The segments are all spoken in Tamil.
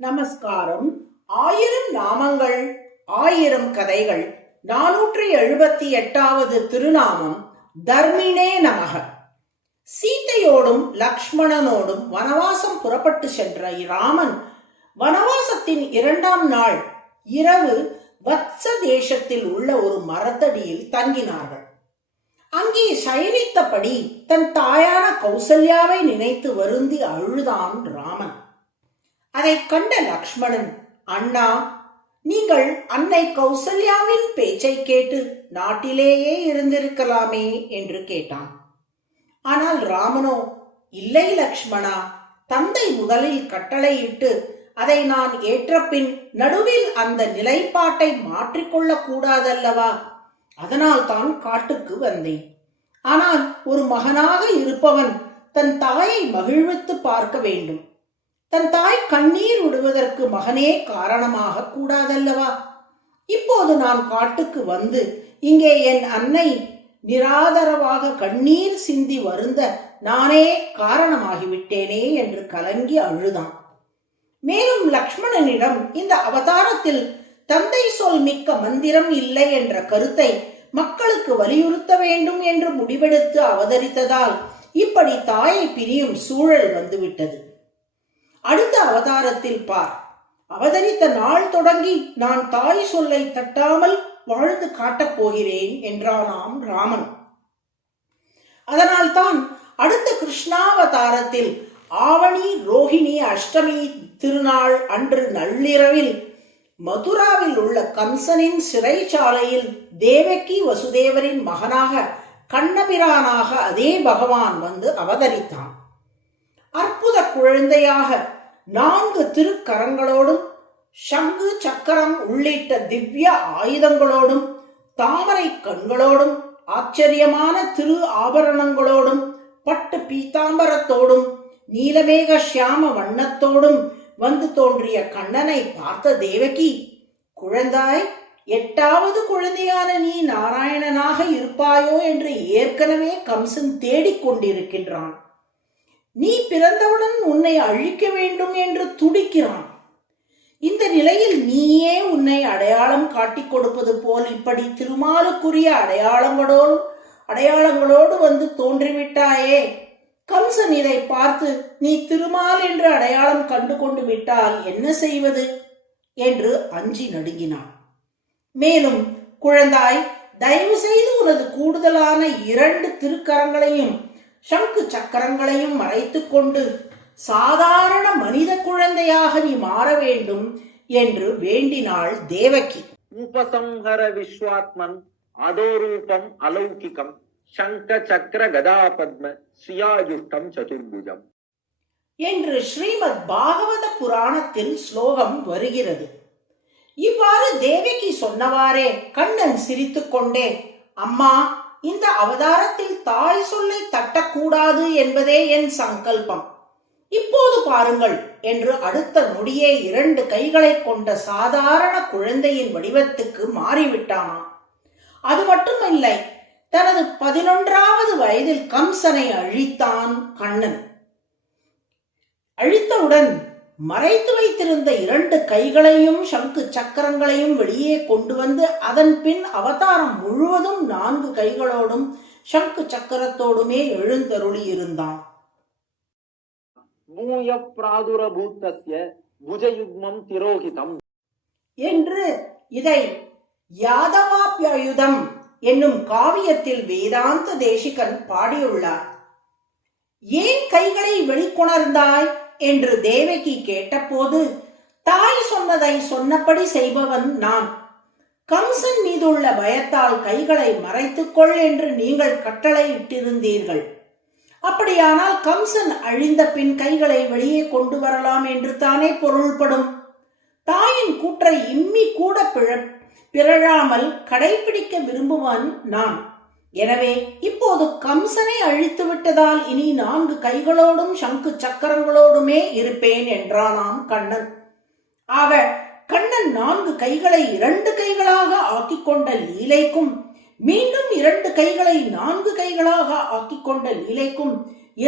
நமஸ்காரம். 1000 நாமங்கள் 1000 கதைகள் 478வது திருநாமம் தர்மிணே நமக. சீதையோடும் லக்ஷ்மணனோடும் வனவாசம் புறப்பட்டு சென்ற ராமன் வனவாசத்தின் 2ஆம் நாள் இரவு வத்ச தேசத்தில் உள்ள ஒரு மரத்தடியில் தங்கினார்கள். அங்கே சயனித்தபடி தன் தாயான கௌசல்யாவை நினைத்து வருந்தி அழுதான் ராமன். அதை கண்ட லக்ஷ்மணன், அண்ணா, நீங்கள் அன்னை கௌசல்யாவின் பேச்சை கேட்டு நாட்டிலேயே இருந்திருக்கலாமே என்று கேட்டான். ஆனால் ராமனோ, இல்லை லக்ஷ்மணா, தந்தை முதலில் கட்டளையிட்டு அதை நான் ஏற்றபின் நடுவில் அந்த நிலைப்பாட்டை மாற்றிக்கொள்ளக் கூடாதல்லவா, அதனால் தான் காட்டுக்கு வந்தேன். ஆனால் ஒரு மகனாக இருப்பவன் தன் தாயை மகிழ்வித்து பார்க்க வேண்டும். தன் தாய் கண்ணீர் விடுவதற்கு மகனே காரணமாக கூடாதல்லவா? இப்போது நான் காட்டுக்கு வந்து இங்கே என் அன்னை நிராதரவாக கண்ணீர் சிந்தி வருந்த நானே காரணமாகிவிட்டேனே என்று கலங்கி அழுதான். மேலும் லக்ஷ்மணனிடம் இந்த அவதாரத்தில் தந்தை சொல் மிக்க மந்திரம் இல்லை என்ற கருத்தை மக்களுக்கு வலியுறுத்த வேண்டும் என்று முடிவெடுத்து அவதரித்ததால் இப்படி தாயை பிரியும் சூழல் வந்துவிட்டது. அடுத்த அவதாரத்தில் பார், அவதரித்த நாள் தொடங்கி நான் தாய் சொல்லை தட்டாமல் வாழ்ந்து காட்டப் போகிறேன் என்றானாம் ராமன். அதனால்தான் அடுத்த கிருஷ்ணாவதாரத்தில் ஆவணி ரோஹிணி அஷ்டமி திருநாள் அன்று நள்ளிரவில் மதுராவில் உள்ள கம்சனின் சிறைச்சாலையில் தேவகி வசுதேவரின் மகனாக கண்ணபிரானாக அதே பகவான் வந்து அவதரித்தான். அற்புத குழந்தையாக 4 திருக்கரங்களோடும் சங்கு சக்கரம் உள்ளிட்ட திவ்ய ஆயுதங்களோடும் தாமரை கண்களோடும் ஆச்சரியமான திரு ஆபரணங்களோடும் பட்டு பீதாம்பரத்தோடும் நீலமேக சியாம வண்ணத்தோடும் வந்து தோன்றிய கண்ணனை பார்த்த தேவகி, குழந்தாய், 8வது குழந்தையான நீ நாராயணனாக இருப்பாயோ என்று ஏற்கனவே கம்சன் தேடிக்கொண்டிருக்கின்றான். நீ பிறந்தவுடன் உன்னை அழிக்க வேண்டும் என்று துடிக்கிறான். இந்த நிலையில் நீயே உன்னை அடையாளம் காட்டிக் கொடுப்பது போல் இப்படி திருமாலுக்குரிய அடையாளங்களோடு வந்து தோன்றிவிட்டாயே. கம்சன் இதை பார்த்து நீ திருமால் என்று அடையாளம் கண்டு கொண்டு விட்டால் என்ன செய்வது என்று அஞ்சி நடுங்கினான். மேலும், குழந்தாய், தயவு செய்து உனது கூடுதலான 2 திருக்கரங்களையும் சங்கு சக்கரங்களையும் மறைத்துக் கொண்டு சாதாரண மனித குழந்தையாக நீ மாற வேண்டும் என்று வேண்டினாள் தேவகி. உபசம்ஹர விஸ்வாத்மன் அதோரூபம் அலௌகிகம் சங்க சக்கர கதா பத்ம ஸ்ரீயாயுஷ்டம் சதுர்புஜம் என்று ஸ்ரீமத் பாகவத புராணத்தில் ஸ்லோகம் வருகிறது. இவ்வாறு தேவகி சொன்னவாறே கண்ணன் சிரித்துக்கொண்டே, அம்மா, இந்த அவதாரத்தில் தாய் சொல்லை தட்டக்கூடாது என்பதே என் சங்கல்பம். இப்போது பாருங்கள் என்று அடுத்த நொடியே 2 கைகளை கொண்ட சாதாரண குழந்தையின் வடிவத்துக்கு மாறிவிட்டானாம். அது மட்டுமில்லை, தனது 11வது வயதில் கம்சனை அழித்தான் கண்ணன். அழித்தவுடன் மறைத்து வைத்திருந்த 2 கைகளையும் சங்கு சக்கரங்களையும் வெளியே கொண்டு வந்து அதன் பின் அவதாரம் முழுவதும் 4 கைகளோடும் சங்கு சக்கரத்தோடுமே எழுந்தருளி இருந்தான். என்று இதை யாதவாப்யாயுதம் என்னும் காவியத்தில் வேதாந்த தேசிகன் பாடியுள்ளார். ஏன் கைகளை வெளிக்கொணர்ந்தாய் என்று தேவகி கேட்டபோது, தாய் சொன்னதை சொன்னபடி செய்பவன் நான். கம்சன் மீதுள்ள பயத்தால் கைகளை மறைத்துக்கொள் என்று நீங்கள் கட்டளை இட்டிருந்தீர்கள். அப்படியானால் கம்சன் அழிந்த பின் கைகளை வெளியே கொண்டு வரலாம் என்று தானே பொருள்படும். தாயின் கூற்றை இம்மி கூட பிறழாமல் கடைபிடிக்க விரும்புவன் நான். எனவே இப்போது கம்சனை அழித்து விட்டதால் இனி 4 கைகளோடும் சங்கு சக்கரங்களோடுமே இருப்பேன் என்றானாம் கண்ணன். ஆக கண்ணன் 4 கைகளை 2 கைகளாக ஆக்கிக் கொண்ட லீலைக்கும் மீண்டும் 2 கைகளை 4 கைகளாக ஆக்கிக் கொண்ட லீலைக்கும்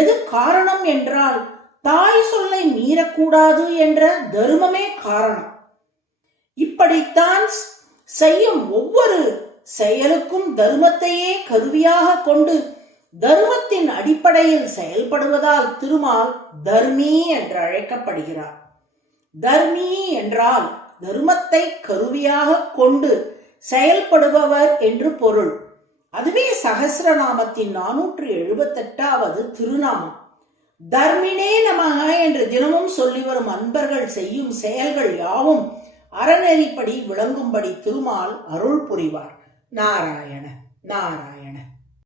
எது காரணம் என்றால், தாய் சொல்லை மீறக்கூடாது என்ற தர்மமே காரணம். இப்படித்தான் செய்யும் ஒவ்வொரு செயலுக்கும் தர்மத்தையே கருவியாக கொண்டு தர்மத்தின் அடிப்படையில் செயல்படுவதால் திருமால் தர்மி என்று அழைக்கப்படுகிறார். தர்மி என்றால் தர்மத்தை கருவியாக கொண்டு செயல்படுபவர் என்று பொருள். அதுவே சகஸ்ரநாமத்தின் 478வது திருநாமம். தர்மினே நமக என்று தினமும் சொல்லி வரும் அன்பர்கள் செய்யும் செயல்கள் யாவும் அறநெறிப்படி விளங்கும்படி திருமால் அருள் புரிவார். நாராயண நாராயண.